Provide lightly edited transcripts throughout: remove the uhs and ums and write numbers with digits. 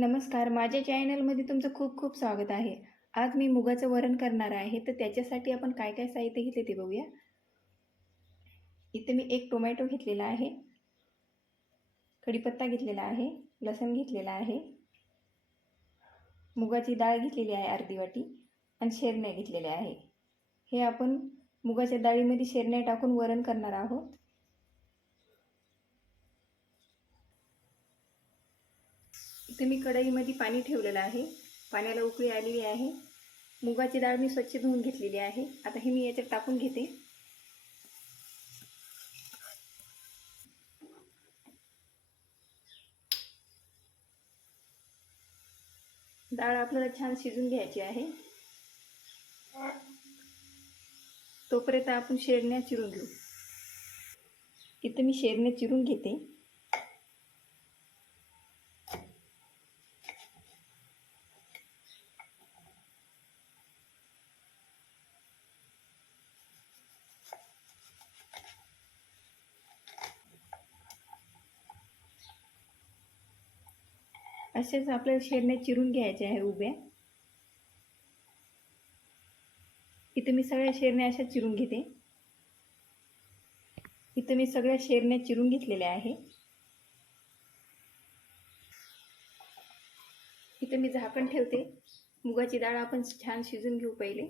नमस्कार, माझ्या चॅनलमध्ये तुमचं खूप खूप स्वागत आहे. आज मी मुगाचं वरण करणार आहे, तर त्याच्यासाठी आपण काय काय साहित्य घेतले ते बघूया. इथे मी एक टोमॅटो घेतलेला आहे, कढीपत्ता घेतलेला आहे, लसूण घेतलेला आहे, मुगाची डाळ घेतलेली आहे अर्धी वाटी आणि शेरण्या घेतलेल्या आहे. हे आपण मुगाच्या डाळीमध्ये शेरण्या टाकून वरण करणार आहोत. इथे मी कढईमध्ये पाणी ठेवलेलं आहे. पाण्याला उकळी आलेली आहे. मुगाची डाळ मी स्वच्छ धुवून घेतलेली आहे. आता हे मी याच्यात टाकून घेते. डाळ आपल्याला छान शिजून घ्यायची आहे. तोपर्यंत आपण शेरण्या चिरून घेऊ. इथे मी शेरण्या चिरून घेते. असेच आपल्याला शेरण्या चिरून घ्यायच्या आहे उभ्या. इथे मी सगळ्या शेरण्या अशा चिरून घेते. इथे मी सगळ्या शेरण्या चिरून घेतलेल्या आहे. इथे मी झाकण ठेवते. मुगाची डाळ आपण छान शिजून घेऊ. पहिले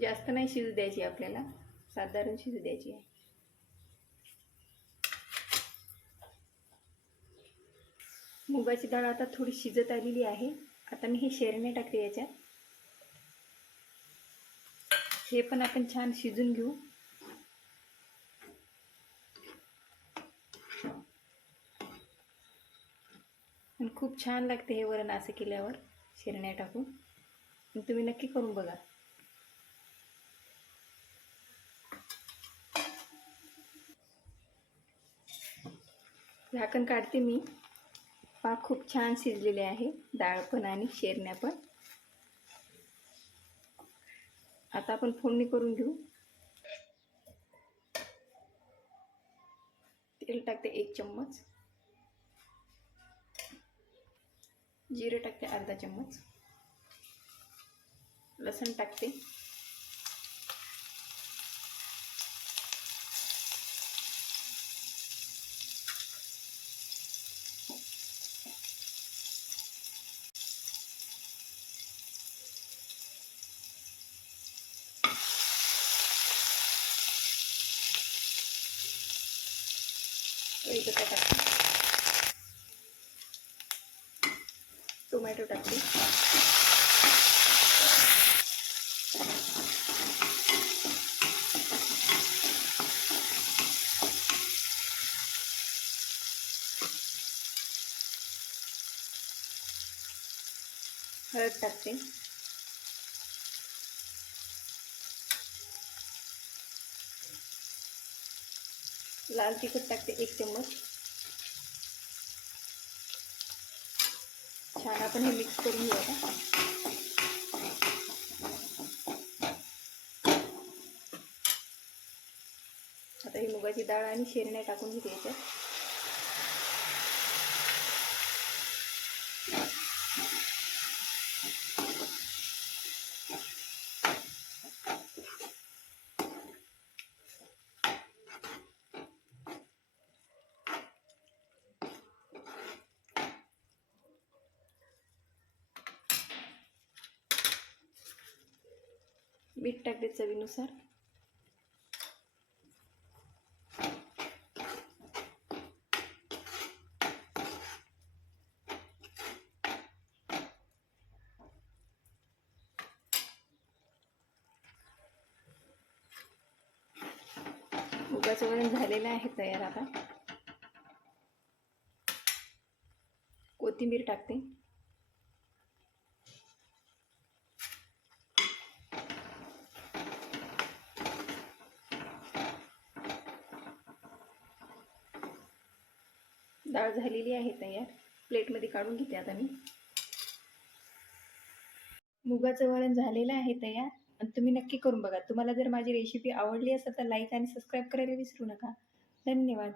जास्त नाही शिजू द्यायची, आपल्याला साधारण शिजू द्यायची आहे. मुगाची डाळ आता थोडी शिजत आलेली आहे. आता मी हे शेरण्या टाकते याच्यात. हे पण आपण छान शिजून घेऊ. आणि खूप छान लागते हे वरण असं केल्यावर, शेरण्या टाकून. तुम्ही नक्की करून बघा. झाकण काढते मी. पहा, खूप छान शिजलेले आहे डाळ पण आणि शेरण्या पण. आता आपण फोडणी करून घेऊ. तेल टाकते 1 चम्मच, जिरे टाकते अर्धा चम्मच, लसूण टाकते, कढीपत्ता टाकते, टोमॅटो टाकते, हळद टाकते, लाल तिखट टाकते 1 चम्मच. छान आपण हे मिक्स करून घेऊया. आता ही मुगाची डाळ आणि शेरण्या टाकून घेते याच्यात. मीठ टाकते चवीनुसार. मुगाचं वरण झालेलं आहे तयार. आता कोथिंबीर टाकते. डाळ झालेली आहे तयार. प्लेटमध्ये काढून घेते आता मी. मुगाचं वरण झालेलं आहे तयार. आणि तुम्ही नक्की करून बघा. तुम्हाला जर माझी रेसिपी आवडली असेल तर लाईक आणि सबस्क्राईब करायला विसरू नका. धन्यवाद.